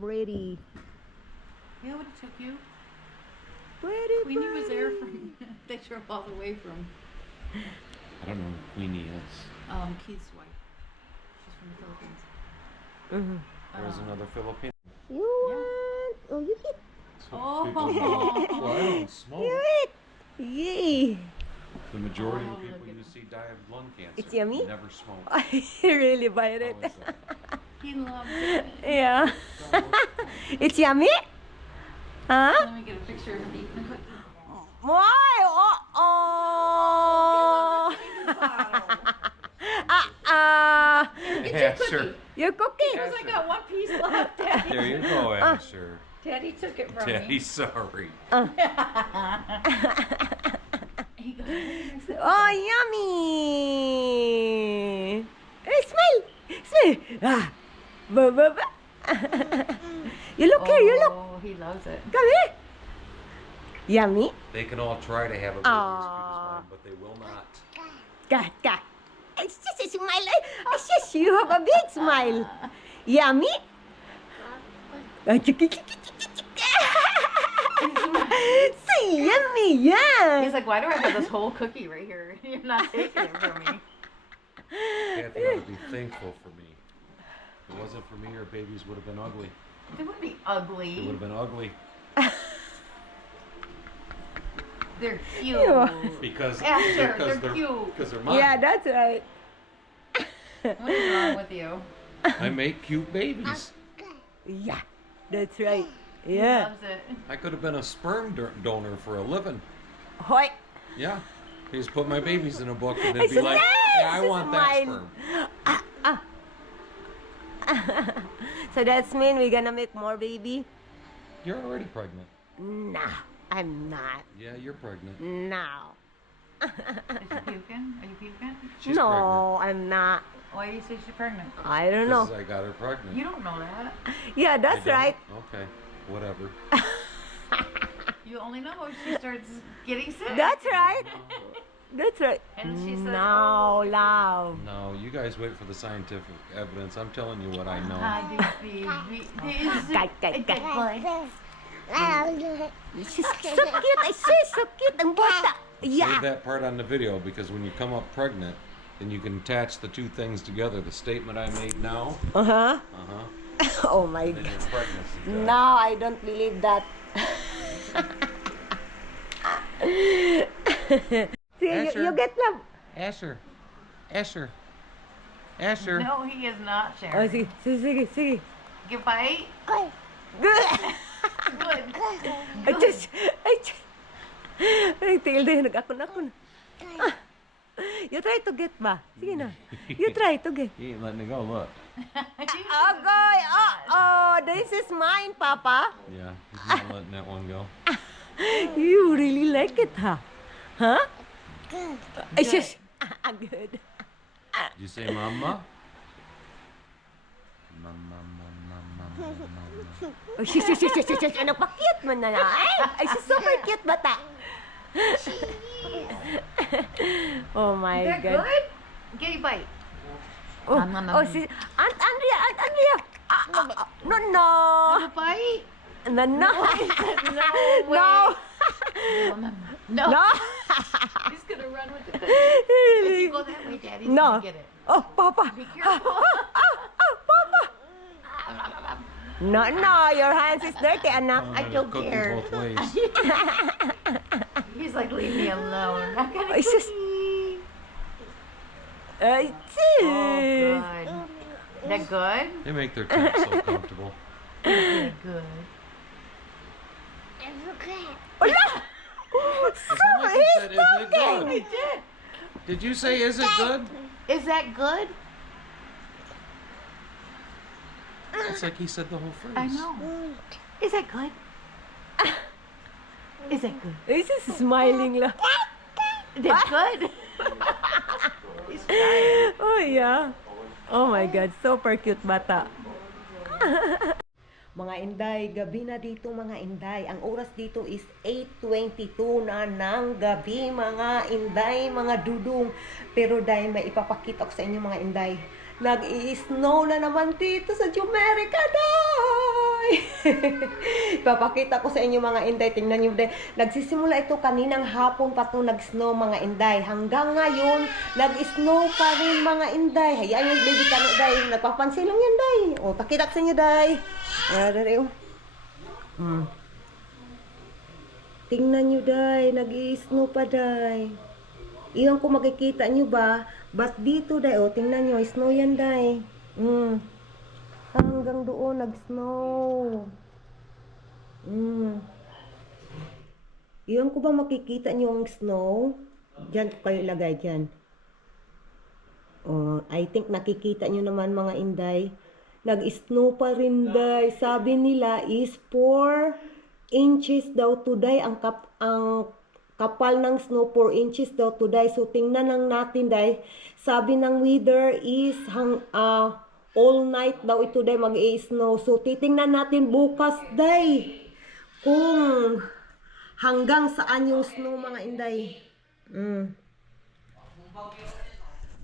pretty. You know what it took you? Pretty, Queenie was there pretty. from, they drove all the way from I don't know who Queenie is. Keith's wife. She's from the Philippines. Mm-hmm. There's another Filipino. You want? Oh, you eat. Oh. Well, I don't smoke. You eat. Yay. The majority Oh, of people look at you see die of lung cancer. It's yummy? Never smoke. I really bite it. How is that? He loved it. Yeah. It's yummy? Huh? Let me get a picture of him eating the cookie. Why? Oh, oh. Asher. Your cookie. Because I got one piece left, Daddy. There you go, Asher. Daddy took it from Daddy's me. sorry. He goes, Oh, yummy. Hey, smile. Smile. Ah. Ba, ba, ba. You look here, you look. Oh, he loves it. Come here. Yummy. They can all try to have a baby as cute as mine, but they will not. Ka. It's just a smile. It's just you have a big smile. Yummy. So yummy, yeah. He's like, why do I have this whole cookie right here? You're not taking it from me. Kathy ought to be thankful for me. If it wasn't for me, her babies would have been ugly. They would be They ugly. would have been ugly. They're cute. Ew. Because Asher, because they're cute. because they're mine. Yeah, that's right. What is wrong with you? I make cute babies. Yeah, that's right. He Yeah. loves it. I could have been a sperm donor for a living. Hoy. Yeah. They just put my babies in a book and they'd It's be like, nice, yeah, I want that smile. sperm. So that's mean we're gonna make more baby? You're already pregnant. Nah, I'm not. Yeah, you're pregnant. No. Is she puking? Are you puking? She's No, I'm not. Why do you say she's pregnant? I don't pregnant. know. Because I got her pregnant. You don't know that. Yeah, I that's don't? right. Okay, whatever. You only know if she starts getting sick. That's right. That's right. And she says, No, love. No, you guys wait for the scientific evidence. I'm telling you what I know. I do, baby. Is Kay, it kay. good? She's so cute. I see, so cute. Ang bata. Save Yeah. that part on the video because when you come up pregnant, then you can attach the two things together. The statement I made now, Uh-huh. Oh my and then God. your pregnancy. No, I don't believe that. See, Asher. you get love. Asher. Asher. No, he is not, Oh, Sharon. sige, sige, sige. Give bite. Good. Good. I just. Ay, tingil din. Nag-akon-akon. Ah. You try to get ba? Sige na. You try to get. He ain't letting it go, look. Okay. Oh, this is mine, Papa. Yeah, he's not letting that one go. You really like it, huh? Huh? It's just. Good. Did you say mama? Mama. Oh, shit. Ano pa cute man na. Ay, she's super cute bata. Oh my Is that God. good? Get a bite. Oh, Nom, nom, nom. oh, si Aunt Andrea. No. Have a bite? No. No No. No. No. He's gonna run with it. If you go that way, Daddy's No. gonna get it. Oh, Papa. Be careful. Papa. No, your hands is dirty, anak. I don't Cookie care. both ways. He's like, leave me alone. I got a It's just- cookie. Ay, Oh, good. Is that good? They make their tent so comfortable. Really good. Wala. Somebody He's said, "Is it talking. He did. Did you say, is it good? Is that good? It's like he said the whole phrase. I know. Is that good? Is that good? He's just smiling lang. Is that good? He's trying. Oh, yeah. Oh my God, super cute bata. Mga inday, gabi na dito mga inday. Ang oras dito is 8:22 na ng gabi mga inday, mga dudong. Pero dahil may ipapakita ko sa inyo mga inday, nag-i-snow na naman dito sa Jumerica, day! day. Papakita ko sa inyo mga inday. Tingnan nyo day. Nagsisimula ito kaninang hapon pa to nag-snow mga inday. Hanggang ngayon, nag-snow pa rin mga inday. Hayaan yung baby kano day. Nagpapansin lang yan day. O, pakita ko sa inyo day. Dari o. Tingnan nyo day. Nag-snow pa day. Iyon ko makikita nyo ba? Ba't dito day? O, tingnan nyo. Snow yan day. Hanggang doon nag-snow. Iyon ko ba makikita nyo ang snow? Diyan ko kayo ilagay dyan. Oh, I think nakikita nyo naman mga inday. Nag-snow pa rin day. Sabi nila is 4 inches daw today. Ang kapal ng snow 4 inches daw today. So tingnan lang natin day. Sabi ng weather is all night daw ito day mag-i-snow. So titingnan natin bukas day kung hanggang saan yung snow mga inday.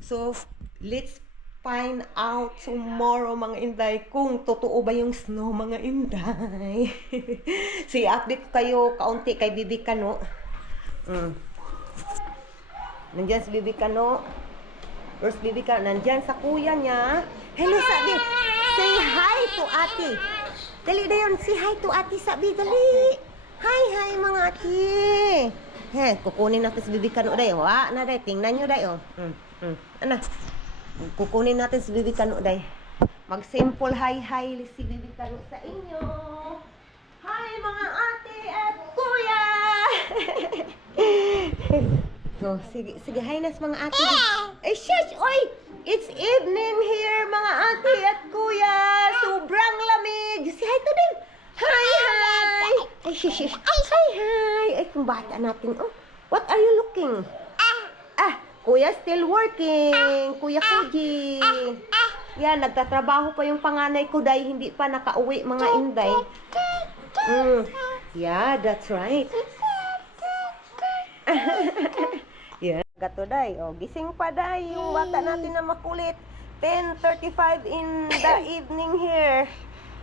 So let's find out tomorrow mga inday kung totoo ba yung snow mga inday. So i-update kayo kaunti kay Bibi Kano. Nandiyan si Bibi Kano. First Bibi Kano nandiyan sa kuya niya. Hello sabi. Say hi to ate. Dali dayon, say hi to ate sabi dali. Hi mga ate. Kukunin natin si Bibi Kano day. Wa na day, tingnan niyo day oh. Ana. Kukunin natin si Bibi Kano day. Mag-simple hi si Bibi Kano sa inyo. Hi mga ate at kuya. So, sige hi nas mga ate. Eh shush, oy. It's evening here mga ate at kuya. Sobrang lamig. Say hi to them. Hi. Ay shush. Hi. Ay kung bata natin. Oh, what are you looking? Kuya still working. Kuya Fuji. Yan, nagtatrabaho pa yung panganay ko dahil hindi pa nakauwi mga inday. Yeah, that's right. Yeah. Gato day, gising pa day yung bata natin na makulit. 10:35 in the evening here.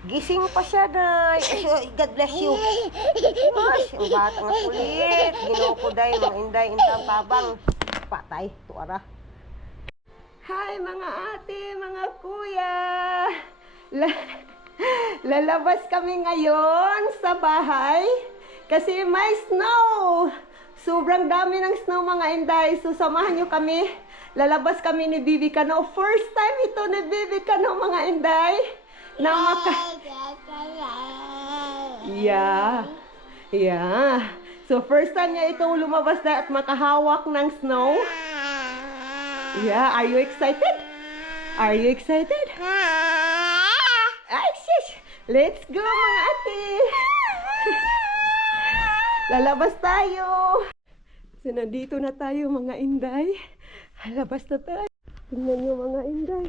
Gising pa siya day. God bless you. Gosh, yung bata nga kulit. Ginoo ko day, mga inday, intang tabang. Patay, tuara. Hi mga ate, mga kuya. Lalabas kami ngayon sa bahay kasi may snow. Sobrang dami ng snow mga inday. So samahan nyo kami. Lalabas kami ni Bibi Kano. First time ito ni Bibi Kano mga inday. Na Yeah. So first time niya ito lumabas na at makahawak ng snow. Yeah, are you excited? Are you excited? Ay, shish! Let's go mga ate! Lalabas tayo! So, nandito na tayo mga inday. Labas na tayo. Tingnan nyo mga inday.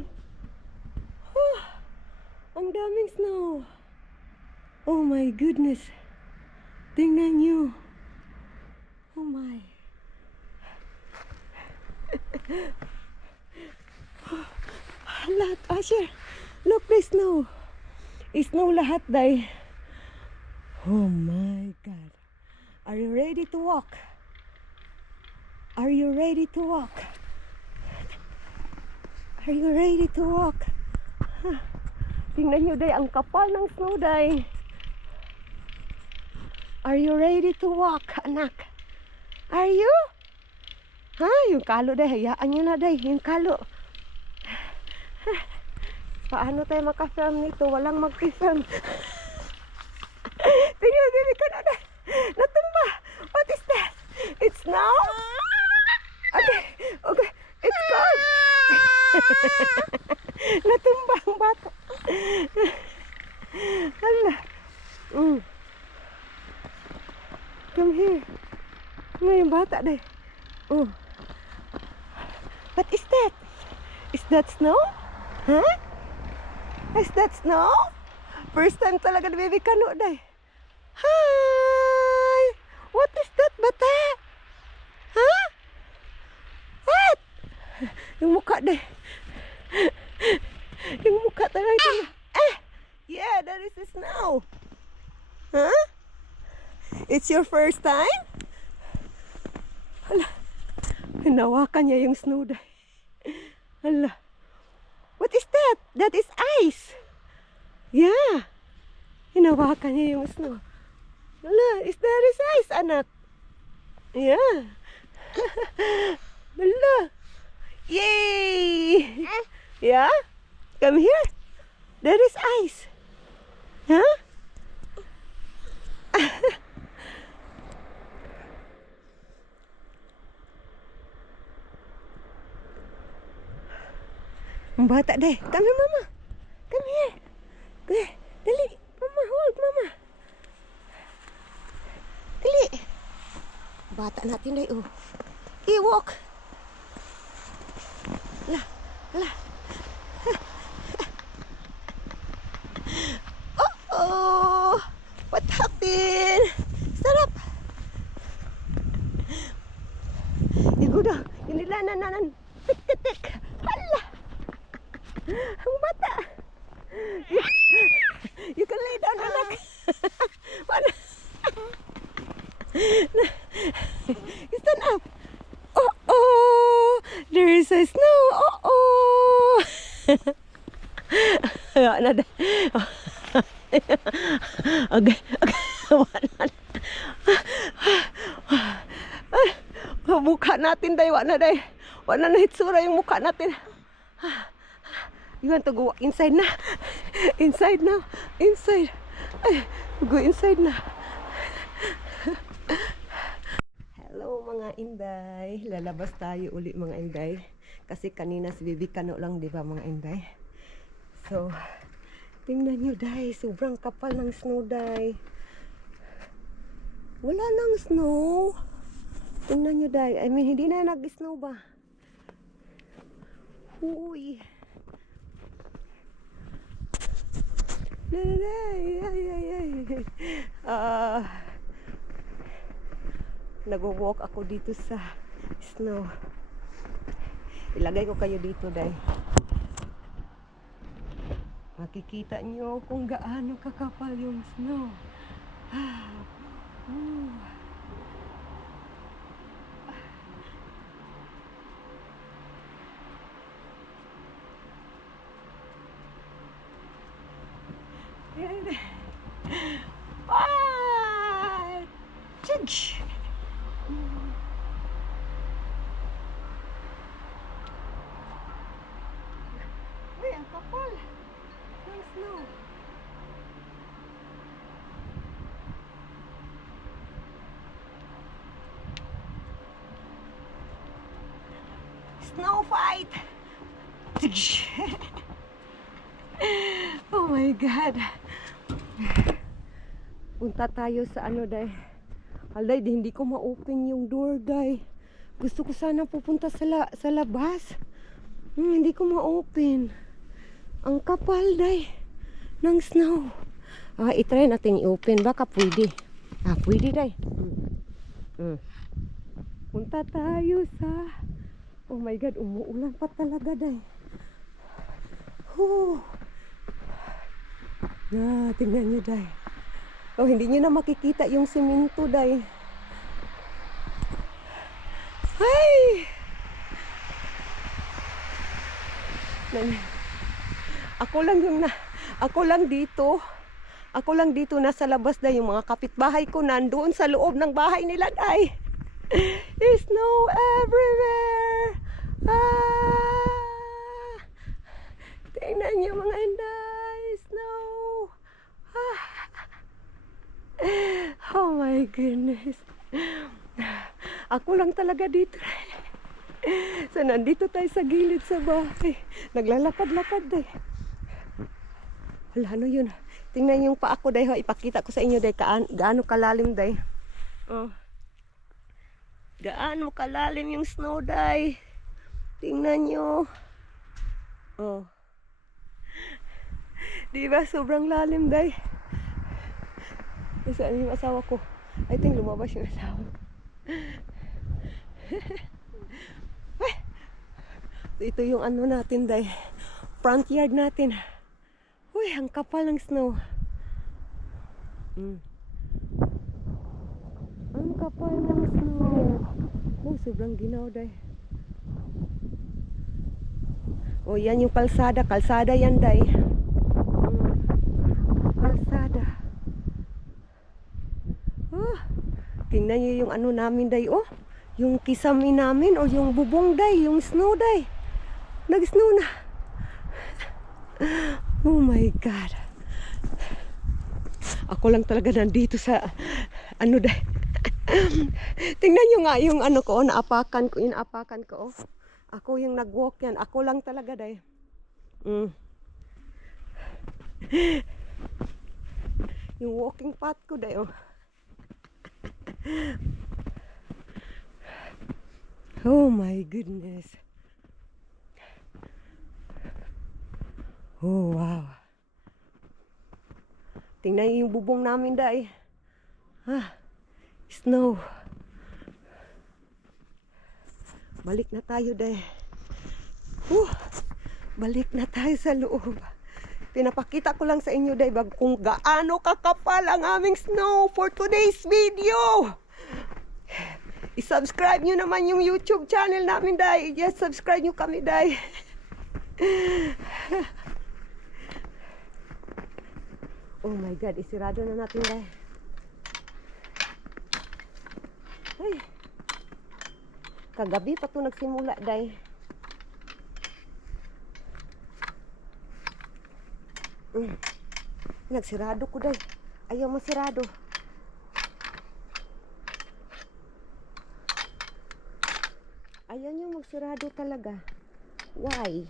Ang daming snow. Oh my goodness. Tingnan nyo. Oh my. Lahat, Asher. Look, the snow. Snow lahat, day. Oh my God. Are you ready to walk? Are you ready to walk? Are you ready to walk? Tingnan nyo, day. Ang kapal ng snow, day. Are you ready to walk, anak? Are you? Yung kalo, day. Hayaan nyo na, day. Yung kalo. Paano tayo makafilm nito? Walang mag-film. Tingnan, Bibi Kano, day. Natumba. What is that? It's snow? Okay. It's cold. Natumba ang bata. Hala. Come here. Ngayon bata day. What is that? Is that snow? Huh? Is that snow? First time talaga ni Bibi Kano day. Hi! What is that, bata? Huh? What? Yung mukha day. Yung mukha talaga. Yeah, that is snow? Huh? It's your first time? Hala. Hinawakan niya yung snow day. Hala. What is that? That is ice. Yeah. Hinawakan niya yung snow. Hala, there is ice, anak. Yeah. Hala. Yay! Yeah? Come here. There is ice. Huh? Ang bata deh. Come here, mama. Come here. Come. Dali. Mama, hold, mama. Dali. Bata natin deh. Oh. Walk. Lah. Lah. Oh. What happened? Sarap. Igo dah. Ini lanan. Tik. Hala. Ang bata. You can lay down, anak. You stand up. Oh. There is a snow. Oh. Wala na. Okay. Wala na. Mukha natin, day. Wala na, day. Wala na hitsura yung mukha natin. You want to go inside na? Inside now. Inside. Ay, go inside na. Hello mga inday. Lalabas tayo uli mga inday. Kasi kanina si Bibi Kano lang, di ba mga inday? So, tingnan nyo day. Sobrang kapal ng snow day. Wala nang snow. Tingnan nyo day. I mean, hindi na nag-snow ba? Uy. Nag-walk ako dito sa snow. Ilagay ko kayo dito, day. Makikita nyo kung gaano kakapal yung snow. Uy, ang kapal ng snow. Snow fight. Oh my God. Punta tayo sa ano, day. Alday, hindi ko ma-open yung door, day. Gusto ko sana pupunta sa labas. Hindi ko ma-open. Ang kapal, day, ng snow. I-try natin i-open. Baka pwede. Pwede, day. Punta tayo sa... Oh my God, umuulan pa talaga, day. Tingnan nyo, day. Oh, hindi nyo na makikita yung simento, day. Ay! Ako lang dito nasa labas, day. Yung mga kapitbahay ko nandoon sa loob ng bahay nila, day. There's snow everywhere. Tingnan nyo mga inday. Snow. Oh my goodness. Ako lang talaga dito. So nandito tayo sa gilid sa bahay. Naglalakad-lakad, day. Wala, ano yun? Tingnan yung paa ko, day. Ipakita ko sa inyo, day. Gaano kalalim, day. Gaano kalalim yung snow, day. Tingnan nyo. Diba? Sobrang lalim, day. Saan yung asawa ko? I think lumabas yung asawa. Ito yung ano natin, day. Front yard natin. Uy, ang kapal ng snow. Mm. Ang kapal ng snow. Oh, sobrang ginaw day. Oh, yan yung kalsada. Kalsada yan day. Kalsada. Oh, tingnan nyo yung ano namin day. Oh, yung kisame namin o yung bubong day. Yung snow day. Nag-snow na. Oh my God. Ako lang talaga nandito sa ano day. Tingnan nyo nga yung ano ko, naapakan ko, inaapakan ko. Oh. Ako yung nag-walk yan. Ako lang talaga day. Yung walking path ko day. Oh. Oh my goodness. Oh wow. Tingnan nyo yung bubong namin day. Snow. Balik na tayo day. Balik na tayo sa loob. Pinapakita ko lang sa inyo day kung gaano kakapal ang aming snow for today's video. I-subscribe nyo naman yung YouTube channel namin day. Yes, subscribe nyo kami day. Oh my God, isirado na natin day. Ay. Kagabi pa ito nagsimula, day. Nagsirado ko, day. Ayaw masirado. Ayaw nyo magsirado talaga. Why?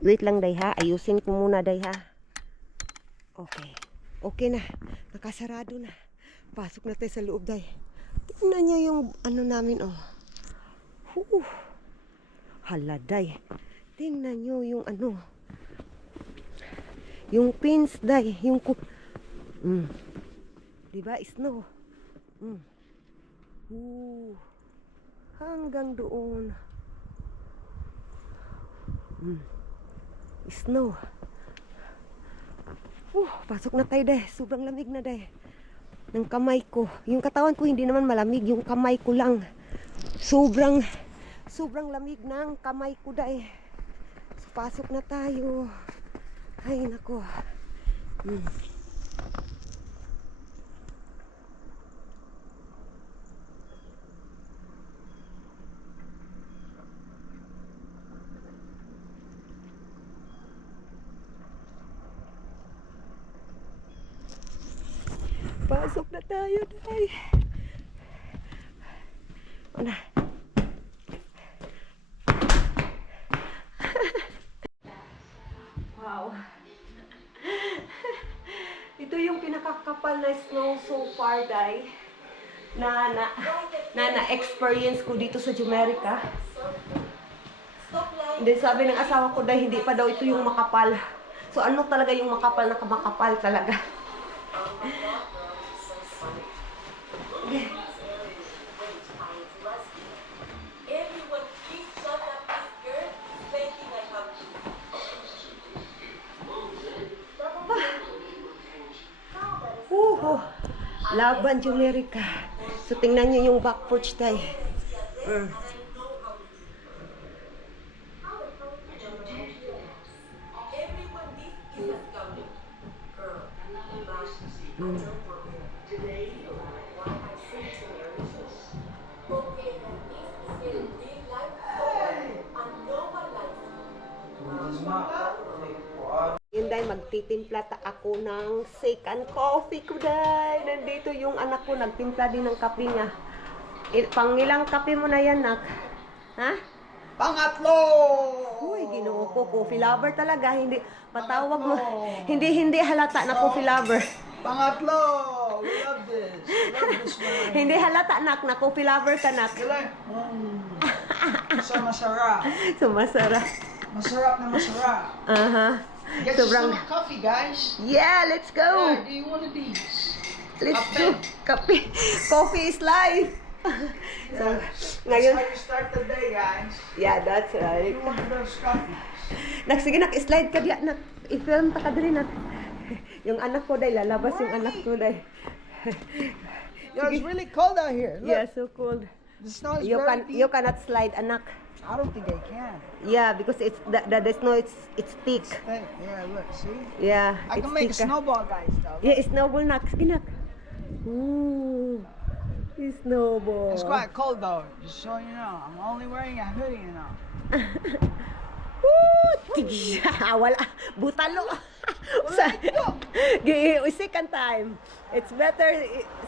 Wait lang, day, ha? Ayusin ko muna, day, ha? Okay. Okay na. Nakasarado na. Pasok na tayo sa loob, day. Tingnan nyo yung ano namin, oh. Haladay. Tingnan nyo yung ano. Yung pins, day. Yung diba? Snow. Hanggang doon. Snow. Pasok na tayo, day. Sobrang lamig na, day. Ng kamay ko. Yung katawan ko hindi naman malamig, yung kamay ko lang. Sobrang lamig ng kamay ko day. So, pasok na tayo. Ay nako. Pasok na tayo, day. Ano? Wow. Ito yung pinakakapal na snow so far, day. Na experience ko dito sa Jumerica. Hindi, sabi ng asawa ko, day, hindi pa daw ito yung makapal. So ano talaga yung makapal na kamakapal talaga? Laban Jumerica. So tingnan nyo yung back porch tayo. Yun day, magtitimpla ta ako ng second coffee ko day. Nandito yung anak ko, nagtimpla din ng kape niya. Pangilang kape mo na yan, nak? Ha? Pangatlo! Uy, ginoo ko, coffee lover talaga. Hindi, patawag mo. Hindi halata na coffee lover. Pangatlo! We love this. We love this one. Hindi halata, nak, na coffee lover ka, nak. Kailan? So masarap. So, masarap. Masarap na masarap. Get Sobrang... some coffee, guys. Yeah, let's go! Yeah, do you want these? Let's Kape. go! Kape! Coffee is life! So, ngayon... That's how you start the day, guys. Yeah, that's right. You want those coffees. Sige, nak-slide ka diya, nak. I-film ta ka dali, nak. Yung anak ko day, lalabas yung anak ko day. Yo, it's really cold out here. Look, Yeah, so cold. the snow is You very you deep. cannot slide, anak. I don't think I can. Yeah, because it's the snow it's thick. Hey, yeah, look, see? Yeah, I it's can make a thick. snowball, guys, though. Yeah, snowball nak, skinak. Ooh, snowball. It's quite cold, though, just so you know. I'm only wearing a hoodie, you know. Woo! Wala. Butalo. Sa, second time. It's better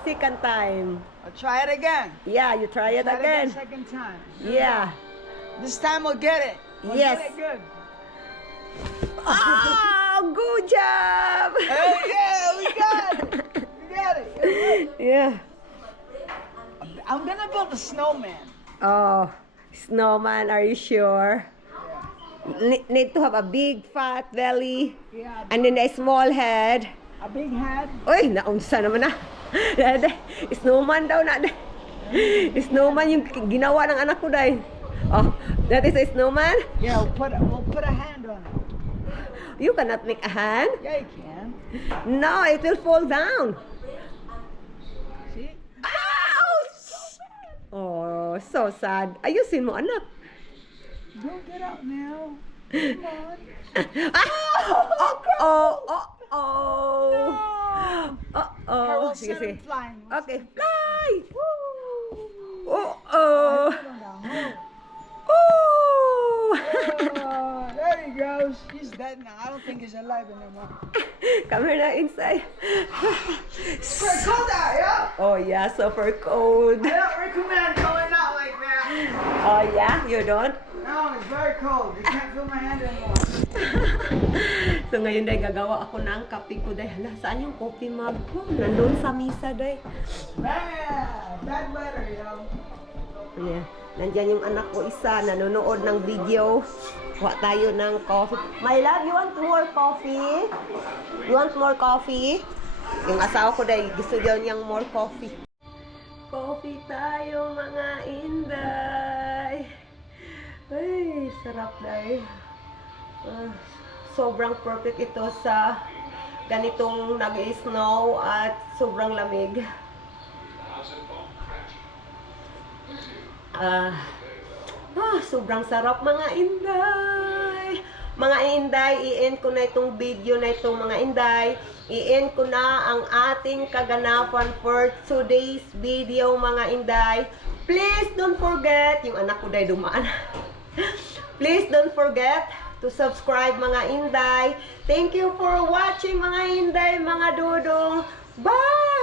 second time. I'll try it again. Yeah, you try it Try again. second time. Yeah. This time we'll get it. We'll Yes. Get it good. Oh, good job. Hey, yeah, we got it. We got it. Yeah. I'm gonna build a snowman. Oh, snowman, are you sure? Need to have a big fat belly Yeah, and then a small head. a big head. Uy, naunsa naman na. Snowman daw na. Snowman yung ginawa ng anak ko dahil. Oh, that is a snowman? Yeah, we'll put a hand on it. You cannot make a hand. Yeah, you can. No, it will fall down. See? Ouch! Oh, so sad. Ayusin mo, anak. Don't get out now. Come on. Oh. Sige, Sige, sige. flying. Okay, fly! Oh. Oh, Oh. there he goes. He's dead now. I don't think he's alive anymore. Come here na inside. Super cold out, yeah? Oh yeah, super cold. I don't recommend going out like that. Oh yeah, you don't? No, it's very cold. I can't feel my hand anymore. So ngayon day gagawa ako ng kape ko day. Hala, saan yung coffee mug ko? Nandun sa misa day. Bad weather, yo. Yeah. Nandiyan yung anak ko isa, nanonood ng video. Kuha tayo ng coffee. My love, you want more coffee? You want more coffee? Yung asawa ko day, gusto daw niyang more coffee. Coffee tayo mga inday. Ay, sarap day. Sobrang perfect ito sa ganitong nag-snow at sobrang lamig. Sobrang sarap mga inday. Mga inday, i-end ko na itong video na itong mga inday. I-end ko na ang ating kaganapan for today's video mga inday. Please don't forget, yung anak ko day dumaan. Please don't forget to subscribe mga inday. Thank you for watching mga inday, mga dudong. Bye!